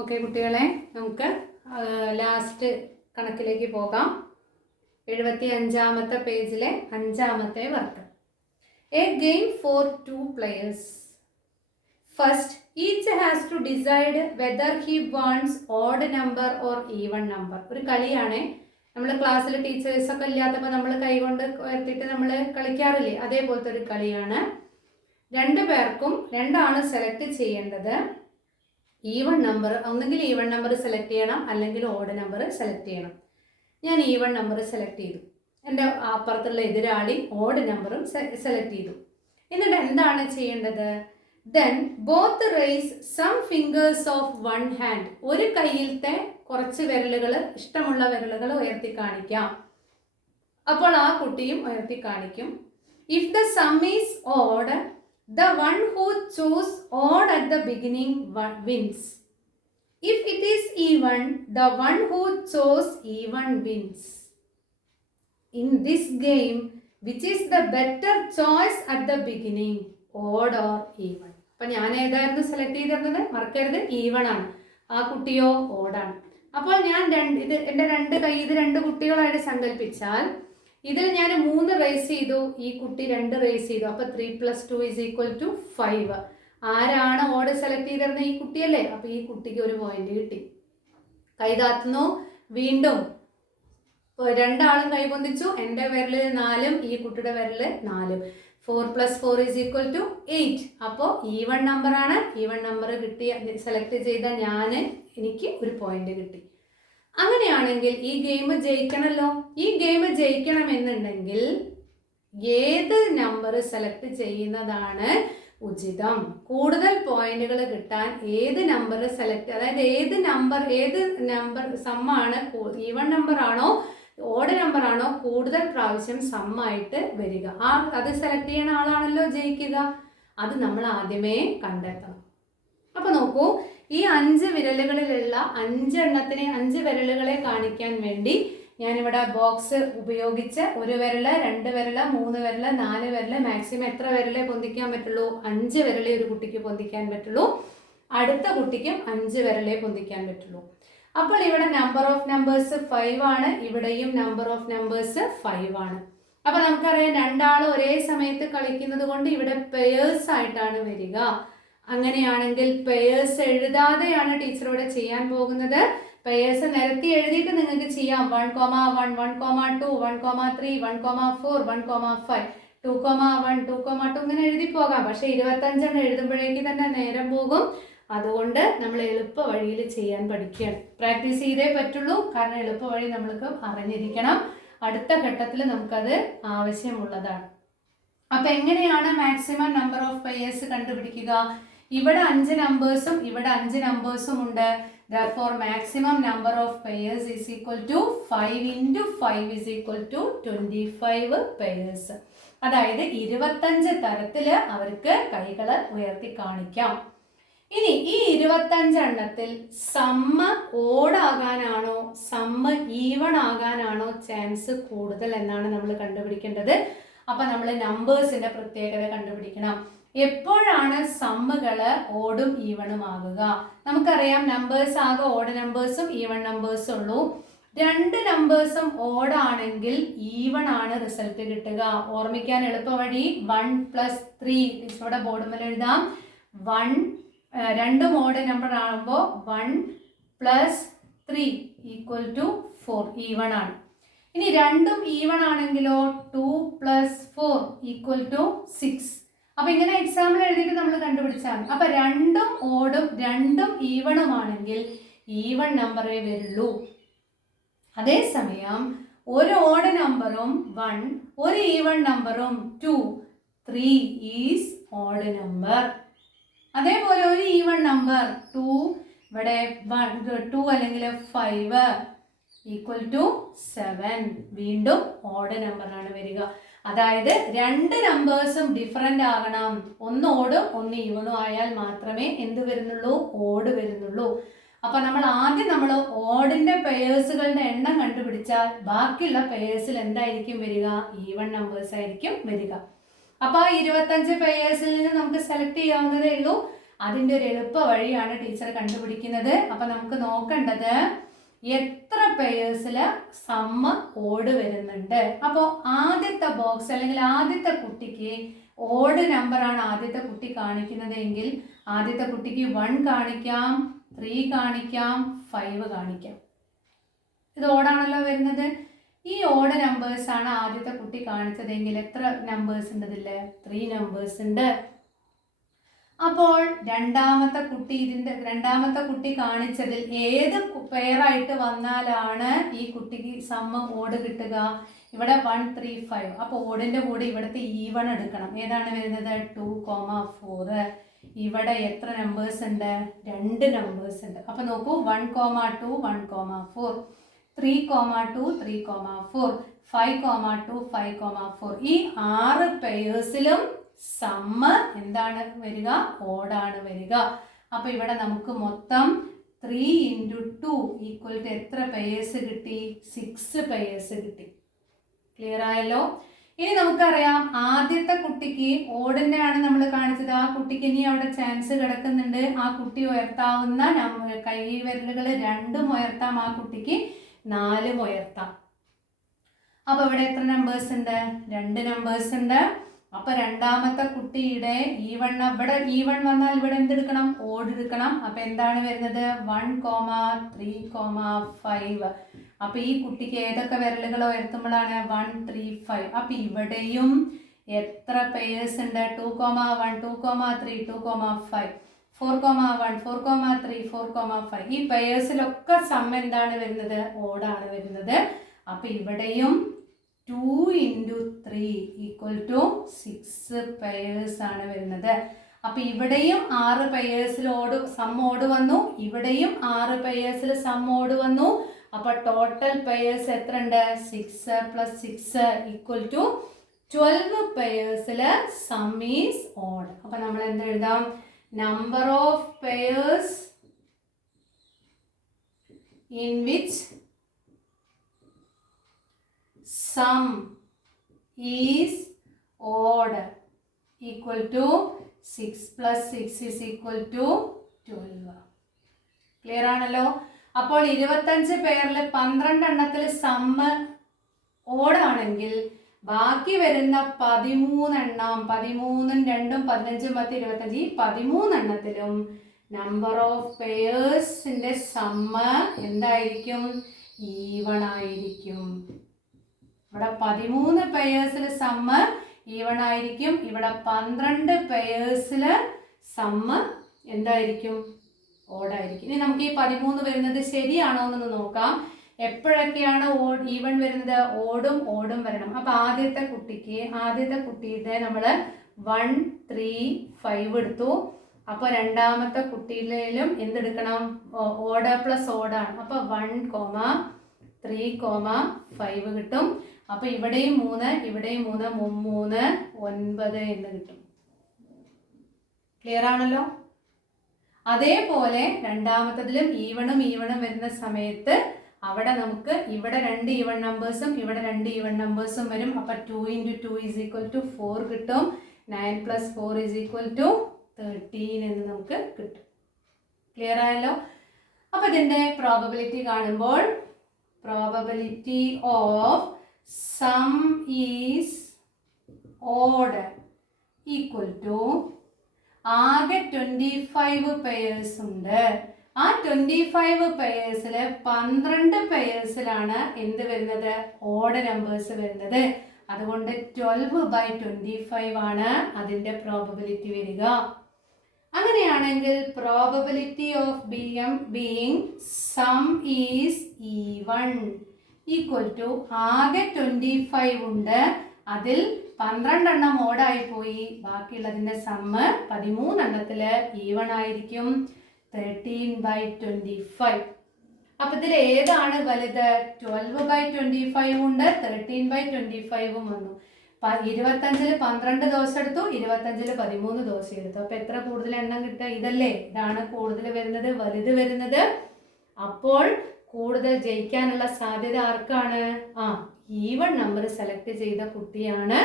Okay കുട്ടികളെ, നമുക്ക് last കണക്കിലേക്ക് പോകാം. 75-ാമത്തെ പേജിലെ 5-ാമത്തെ work. A game for 2 players. First, each has to decide whether he wants odd number or even number. ഒരു കളിയാണ്. നമ്മൾ ക്ലാസ്സിൽ ടീച്ചേഴ്സൊക്കെ ഇല്ലാത്തപ്പോൾ നമ്മൾ കൈകൊണ്ട് ഉയർത്തിയിട്ട് നമ്മൾ കളിക്കാറില്ലേ, അതേപോലത്തെ ഒരു കളിയാണ്. രണ്ടാണ് സെലക്ട് ചെയ്യേണ്ടത്. ഈവൺ നമ്പർ, ഒന്നെങ്കിൽ ഈവൺ നമ്പർ സെലക്ട് ചെയ്യണം, അല്ലെങ്കിൽ ഓഡ് നമ്പർ സെലക്ട് ചെയ്യണം. ഞാൻ ഈവൺ നമ്പർ സെലക്ട് ചെയ്തു. എൻ്റെ അപ്പുറത്തുള്ള എതിരാളി ഓഡ് നമ്പറും സെലക്ട് ചെയ്തു. എന്നിട്ട് എന്താണ് ചെയ്യേണ്ടത്? Then both raise some fingers of one hand. ഒരു കയ്യിലത്തെ കുറച്ച് വിരലുകൾ, ഇഷ്ടമുള്ള വിരലുകൾ ഉയർത്തി കാണിക്കാം. അപ്പോൾ ആ കുട്ടിയും ഉയർത്തി കാണിക്കും. If the sum is odd, the one who chose odd at the beginning wins. If it is even, the one who chose even wins. In this game, which is the better choice at the beginning, odd or even? അപ്പോൾ ഞാൻ ഏതായിരുന്നു select ചെയ്തിരുന്നത്? മറക്കരുത്, even ആണ്. ആ കുട്ടിയോ ഓഡാണ്. അപ്പോൾ ഞാൻ എൻ്റെ രണ്ട് കൈ, ഇത് 2 കുട്ടികളായിട്ട് സങ്കല്പിച്ചാൽ ഇതിൽ ഞാൻ 3 റേസ് ചെയ്തു, ഈ കുട്ടി 2 റേസ് ചെയ്തു. അപ്പോൾ 3 + 2 = 5. ആരാണ് ഓഡ് സെലക്ട് ചെയ്തിരുന്നത്? ഈ കുട്ടിയല്ലേ. അപ്പോൾ ഈ കുട്ടിക്ക് ഒരു പോയിന്റ് കിട്ടി. കൈതാത്തുന്നു. വീണ്ടും 2 ആളും കൈപൊന്തിച്ചു. എൻ്റെ വിരല് 4, ഈ കുട്ടിയുടെ വിരല് 4. 4 + 4 = 8. അപ്പോൾ ഈവൺ നമ്പറാണ്. ഈവൺ നമ്പർ കിട്ടിയ സെലക്ട് ചെയ്ത എനിക്ക് ഒരു പോയിന്റ് കിട്ടി. അങ്ങനെയാണെങ്കിൽ ഈ ഗെയിം ജയിക്കണമല്ലോ. ഈ ഗെയിം ജയിക്കണമെന്നുണ്ടെങ്കിൽ ഏത് നമ്പർ സെലക്ട് ചെയ്യുന്നതാണ് ഉചിതം? കൂടുതൽ പോയിന്റുകൾ കിട്ടാൻ ഏത് നമ്പർ സെലക്ട്, അതായത് ഏത് നമ്പർ സമ്മാണ്, ഈവൺ നമ്പർ ആണോ ഓഡ് നമ്പർ ആണോ കൂടുതൽ പ്രാവശ്യം സമ്മായിട്ട് വരിക, അത് സെലക്ട് ചെയ്യുന്ന ആളാണല്ലോ ജയിക്കുക. അത് നമ്മൾ ആദ്യമേ കണ്ടെത്തണം. അപ്പൊ നോക്കൂ, ഈ 5 വിരലുകളിലുള്ള 5 എണ്ണത്തിനെ, 5 വിരലുകളെ കാണിക്കാൻ വേണ്ടി ഞാനിവിടെ ബോക്സ് ഉപയോഗിച്ച് 1 വിരല്, 2 വിരല്, 3 വിരല്, 4 വിരല്, മാക്സിമം എത്ര വിരലെ പൊന്തിക്കാൻ പറ്റുള്ളൂ? 5 വിരലെ ഒരു കുട്ടിക്ക് പൊന്തിക്കാൻ പറ്റുള്ളൂ. അടുത്ത കുട്ടിക്കും 5 വിരലെ പൊന്തിക്കാൻ പറ്റുള്ളൂ. അപ്പോൾ ഇവിടെ നമ്പർ ഓഫ് നമ്പേഴ്സ് 5 ആണ്. ഇവിടെയും നമ്പർ ഓഫ് നമ്പേഴ്സ് 5 ആണ്. അപ്പൊ നമുക്കറിയാം 2 ആൾ ഒരേ സമയത്ത് കളിക്കുന്നത് കൊണ്ട് ഇവിടെ പെയേഴ്സ് ആയിട്ടാണ് വരിക. അങ്ങനെയാണെങ്കിൽ പെയേഴ്സ് എഴുതാതെയാണ് ടീച്ചർ ഇവിടെ ചെയ്യാൻ പോകുന്നത്. പെയേഴ്സ് നിരത്തി എഴുതിയിട്ട് നിങ്ങൾക്ക് ചെയ്യാം. 1,1, 1,2, 1,3, 1,4, 1,5, 2,1, 2,2 ഇങ്ങനെ എഴുതി പോകാം. പക്ഷെ 25 എഴുതുമ്പോഴേക്ക് തന്നെ നേരം പോകും. അതുകൊണ്ട് നമ്മൾ എളുപ്പ വഴിയിൽ ചെയ്യാൻ പഠിക്കുകയാണ്. പ്രാക്ടീസ് ചെയ്തേ പറ്റുള്ളൂ. കാരണം എളുപ്പ വഴി നമ്മൾക്ക് അറിഞ്ഞിരിക്കണം. അടുത്ത ഘട്ടത്തിൽ നമുക്കത് ആവശ്യമുള്ളതാണ്. അപ്പൊ എങ്ങനെയാണ് മാക്സിമം നമ്പർ ഓഫ് പെയേഴ്സ് കണ്ടുപിടിക്കുക? ഇവിടെ 5 നമ്പേഴ്സും ഇവിടെ 5 നമ്പേഴ്സും ഉണ്ട്. Therefore, maximum number of pairs is equal to 5 × 5 = 25 pairs. അതായത് 25 തരത്തിൽ അവർക്ക് കൈകൾ ഉയർത്തി കാണിക്കാം. ഇനി ഈ 25 എണ്ണത്തിൽ സമ്മ് ഓഡ് ആകാനാണോ സമ്മ് ഈവൺ ആകാനാണോ ചാൻസ് കൂടുതൽ എന്നാണ് നമ്മൾ കണ്ടുപിടിക്കേണ്ടത്. അപ്പൊ നമ്മൾ നമ്പേഴ്സിന്റെ പ്രത്യേകത കണ്ടുപിടിക്കണം. എപ്പോഴാണ് സമ്മുകള് ഓടും ഈവണും ആകുക? നമുക്കറിയാം നമ്പേഴ്സ് ആകെ ഓഡ് നമ്പേഴ്സും ഈവൺ നമ്പേഴ്സും ഉള്ളൂ. 2 നമ്പേഴ്സും ഓടാണെങ്കിൽ ഈവൺ ആണ് റിസൾട്ട് കിട്ടുക. ഓർമ്മിക്കാൻ എളുപ്പ വഴി 1 + 3 ഇവിടെ ബോർഡ് മേൽ എഴുതാം. 1 2 ഓഡ് നമ്പർ ആകുമ്പോൾ 1 + 3 = 4 ഈവൺ ആണ്. ഇനി 2 ഈവൺ ആണെങ്കിലോ 2 + 4 = 6. അപ്പൊ ഇങ്ങനെ എക്സാമ്പിൾ എഴുതിയിട്ട് നമ്മൾ കണ്ടുപിടിച്ചാൽ മതി. അപ്പൊ 2 ഓടും 2 ഈവണും ആണെങ്കിൽ ഈവൺ നമ്പറേ വരുള്ളൂ. അതേസമയം ഒരു ഓഡ് നമ്പറും 1, ഒരു ഈവൺ നമ്പറും 2, 3 ഈസ് ഓഡ് നമ്പർ. അതേപോലെ ഒരു ഈവൺ നമ്പർ 2, ഇവിടെ 2 അല്ലെങ്കിൽ 5 = 7, വീണ്ടും ഓഡ് നമ്പറാണ് വരിക. അതായത് 2 നമ്പേഴ്സും ഡിഫറെൻ്റ് ആകണം. 1 ഓടും 1 ഈവണും ആയാൽ മാത്രമേ എന്ത് വരുന്നുള്ളൂ? ഓഡ് വരുന്നുള്ളൂ. അപ്പൊ നമ്മൾ ഓഡിന്റെ പെയേഴ്സുകളുടെ എണ്ണം കണ്ടുപിടിച്ചാൽ ബാക്കിയുള്ള പെയേഴ്സിൽ എന്തായിരിക്കും വരിക? ഈവൺ നമ്പേഴ്സ് ആയിരിക്കും വരിക. അപ്പൊ 25 പെയേഴ്സിൽ നിന്ന് നമുക്ക് സെലക്ട് ചെയ്യാവുന്നതേ ഉള്ളൂ. അതിൻ്റെ ഒരു എളുപ്പ വഴിയാണ് ടീച്ചർ കണ്ടുപിടിക്കുന്നത്. അപ്പം നമുക്ക് നോക്കേണ്ടത് എത്ര പെയേഴ്സിൽ സമ്മ് ഓഡ് വരുന്നുണ്ട്. അപ്പോൾ ആദ്യത്തെ ബോക്സ് അല്ലെങ്കിൽ ആദ്യത്തെ കുട്ടിക്ക് ഓഡ് നമ്പറാണ് ആദ്യത്തെ കുട്ടി കാണിക്കുന്നത് എങ്കിൽ ആദ്യത്തെ കുട്ടിക്ക് 1 കാണിക്കാം, 3 കാണിക്കാം, 5 കാണിക്കാം. ഇത് ഓടാണല്ലോ വരുന്നത്. ഈ ഓഡ് നമ്പേഴ്സാണ് ആദ്യത്തെ കുട്ടി കാണിച്ചതെങ്കിൽ എത്ര നമ്പേഴ്സ് ഉണ്ട് ഇതിൽ? 3 നമ്പേഴ്സ് ഉണ്ട്. അപ്പോൾ രണ്ടാമത്തെ കുട്ടി കാണിച്ചതിൽ ഏത് പെയറായിട്ട് വന്നാലാണ് ഈ കുട്ടിക്ക് സമ്മ് ഓഡ് കിട്ടുക? ഇവിടെ 1, 3, 5. അപ്പോൾ ഓടിൻ്റെ കൂടെ ഇവിടുത്തെ ഈവൺ എടുക്കണം. ഏതാണ് വരുന്നത്? 2, 4. ഇവിടെ എത്ര നമ്പേഴ്സ് ഉണ്ട്? 2 നമ്പേഴ്സ് ഉണ്ട്. അപ്പോൾ നോക്കൂ, 1, 2, 1, 4, 3, 2, 3, 4, 5, 2, 5, 4. ഈ 6 പെയേഴ്സിലും സമ്മ് എന്താണ് വരിക? ഓടാണ് വരിക. അപ്പോൾ ഇവിടെ നമുക്ക് മൊത്തം 3 × 2 = എത്ര പെയേഴ്സ് കിട്ടി? 6 പെയേഴ്സ് കിട്ടി. ക്ലിയർ ആയല്ലോ? ഇനി നമുക്കറിയാം ആദ്യത്തെ കുട്ടിക്ക് ഓടിൻ്റെയാണ് നമ്മൾ കാണിച്ചത്. ആ കുട്ടിക്ക് ഇനി അവിടെ ചാൻസ് കിടക്കുന്നുണ്ട്. ആ കുട്ടി ഉയർത്താവുന്ന കൈ വിരലുകൾ 2 ഉയർത്താം, ആ കുട്ടിക്ക് 4 ഉയർത്താം. അപ്പോൾ ഇവിടെ എത്ര നമ്പേഴ്സ് ഉണ്ട്? 2 നമ്പേഴ്സ് ഉണ്ട്. അപ്പോൾ രണ്ടാമത്തെ കുട്ടിയുടെ ഇവിടെ ഈവൺ വന്നാൽ ഇവിടെ എന്തെടുക്കണം? ഓഡ് എടുക്കണം. അപ്പോൾ എന്താണ് വരുന്നത്? 1, 3, 5. അപ്പോൾ ഈ കുട്ടിക്ക് ഏതൊക്കെ വിരലുകൾ ഉയർത്തുമ്പോഴാണ്? 1, 3, 5. അപ്പോൾ ഇവിടെയും എത്ര പെയേഴ്സ് ഉണ്ട്? 2, 1, 2, 3, 2, 5, 4, 1, 4, 3, 4, 5. ഈ പെയേഴ്സിലൊക്കെ സം എന്താണ് വരുന്നത്? ഓടാണ് വരുന്നത്. അപ്പോൾ ഇവിടെയും 2 × 3 = 6 പെയേഴ്സ് ആണ് വരുന്നത്. അപ്പോൾ ഇവിടെയും 6 പെയേഴ്സിൽ സം ഓട് വന്നു, ഇവിടെയും 6 പെയേഴ്സിൽ സം ഓട് വന്നു. അപ്പോൾ ടോട്ടൽ പെയേഴ്സ് എത്ര ഉണ്ട്? 6 + 6 = 12 പെയേഴ്സിൽ സം ഈസ് ഓഡ്. അപ്പോൾ നമ്മൾ എന്ത് എഴുതാം? Number of pairs in which sum is odd = 6 + 6 = 12. Clear ആണല്ലോ? അപ്പോൾ 25 പേരിൽ 12 എണ്ണത്തിൽ സമ്മ് ഓടാണെങ്കിൽ ബാക്കി വരുന്ന 13 എണ്ണം, 13ഉം 2ഉം 15ഉം 10 25, ഈ 13 എണ്ണത്തിലും നമ്പർ ഓഫ് പെയേഴ്സിന്റെ സമ്മ് എന്തായിരിക്കും? ഈവൺ ആയിരിക്കും. ഇവിടെ 13 പെയേഴ്സിൽ സമ്മ് ഈവൺ ആയിരിക്കും. ഇവിടെ 12 പെയേഴ്സിൽ സമ്മ് എന്തായിരിക്കും? ഓടായിരിക്കും. ഇനി നമുക്ക് ഈ 13 വരുന്നത് ശരിയാണോ എന്ന് നോക്കാം. എപ്പോഴൊക്കെയാണ് ഈവൺ വരുന്നത്? ഓടും വരണം. അപ്പോൾ ആദ്യത്തെ കുട്ടിയുടെ നമ്മൾ 1, 3, 5 എടുത്തു. അപ്പോൾ രണ്ടാമത്തെ കുട്ടിയിലും എന്തെടുക്കണം? Odd plus ഓടാണ്. അപ്പോൾ 1, 3, 5 കിട്ടും. അപ്പോൾ ഇവിടെയും 3, ഇവിടെയും 3, 3, 9 എന്ന് കിട്ടും. ക്ലിയർ ആണല്ലോ? അതേപോലെ രണ്ടാമത്തതിലും ഈവണും വരുന്ന സമയത്ത് അവിടെ നമുക്ക് ഇവിടെ 2 ഈവൺ നമ്പേഴ്സും ഇവിടെ 2 ഈവൺ നമ്പേഴ്സും വരും. അപ്പോൾ 2 × 2 = 4 കിട്ടും. 9 + 4 = 13 എന്ന് നമുക്ക് കിട്ടും. ക്ലിയർ ആയല്ലോ? അപ്പോൾ ഇതിൻ്റെ പ്രോബബിലിറ്റി കാണുമ്പോൾ probability of sum is odd = ആകെ 25 പെയേഴ്സ് ഉണ്ട്. ആ 25 പെയേഴ്സിൽ 12 പെയേഴ്സിലാണ് എന്ത് വരുന്നത്? ഓഡ് നമ്പേഴ്സ് വരുന്നത്. അതുകൊണ്ട് 12/25 ആണ് അതിൻ്റെ പ്രോബബിലിറ്റി വരിക. അങ്ങനെയാണെങ്കിൽ probability of being some is even = ആകെ 25 ഉണ്ട്, അതിൽ 12 എണ്ണം ഓടായി പോയി, ബാക്കിയുള്ളതിൻ്റെ സമ്മ് 13 എണ്ണത്തിൽ ഈവൺ ആയിരിക്കും. 13/25. അപ്പൊ ഇതിൽ ഏതാണ് വലുത്? 12/25 ഉണ്ട്, 13/25 വന്നു. 25-ൽ 12 ദോശ എടുത്തു, 25-ൽ 13 ദോശ എടുത്തു. അപ്പൊ എത്ര കൂടുതൽ എണ്ണം കിട്ടുക? ഇതല്ലേ, ഇതാണ് കൂടുതൽ വരുന്നത്, വലുത് വരുന്നത്. അപ്പോൾ കൂടുതൽ ജയിക്കാനുള്ള സാധ്യത ആർക്കാണ്? ഈവൺ നമ്പർ സെലക്ട് ചെയ്ത കുട്ടിയാണ്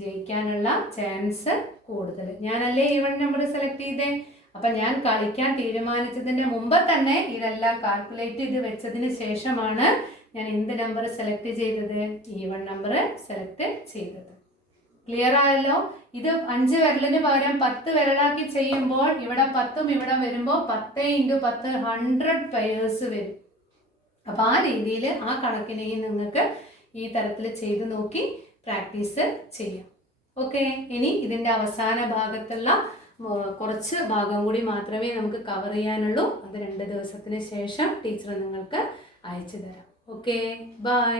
ജയിക്കാനുള്ള ചാൻസ് കൂടുതൽ. ഞാനല്ലേ ഈവൺ നമ്പർ സെലക്ട് ചെയ്തേ, അപ്പം ഞാൻ കളിക്കാൻ തീരുമാനിച്ചതിൻ്റെ മുമ്പ് തന്നെ ഇതെല്ലാം കാൽക്കുലേറ്റ് ചെയ്ത് വെച്ചതിന് ശേഷമാണ് ഞാൻ എന്ത് നമ്പർ സെലക്ട് ചെയ്തത്, ഈവൺ നമ്പർ സെലക്ട് ചെയ്തത്. ക്ലിയർ ആയല്ലോ? ഇത് 5 വിരലിന് പകരം 10 വിരലാക്കി ചെയ്യുമ്പോൾ ഇവിടെ 10ഉം ഇവിടെ വരുമ്പോൾ 10 × 10 100 പെയേഴ്സ് വരും. അപ്പോൾ ആ രീതിയിൽ ആ കണക്കിനെയും നിങ്ങൾക്ക് ഈ തരത്തിൽ ചെയ്ത് നോക്കി പ്രാക്ടീസ് ചെയ്യാം. ഓക്കെ, ഇനി ഇതിൻ്റെ അവസാന ഭാഗത്തുള്ള കുറച്ച് ഭാഗം കൂടി മാത്രമേ നമുക്ക് കവർ ചെയ്യാനുള്ളൂ. അത് 2 ദിവസത്തിന് ശേഷം ടീച്ചർ നിങ്ങൾക്ക് അയച്ചു തരാം. Okay, by.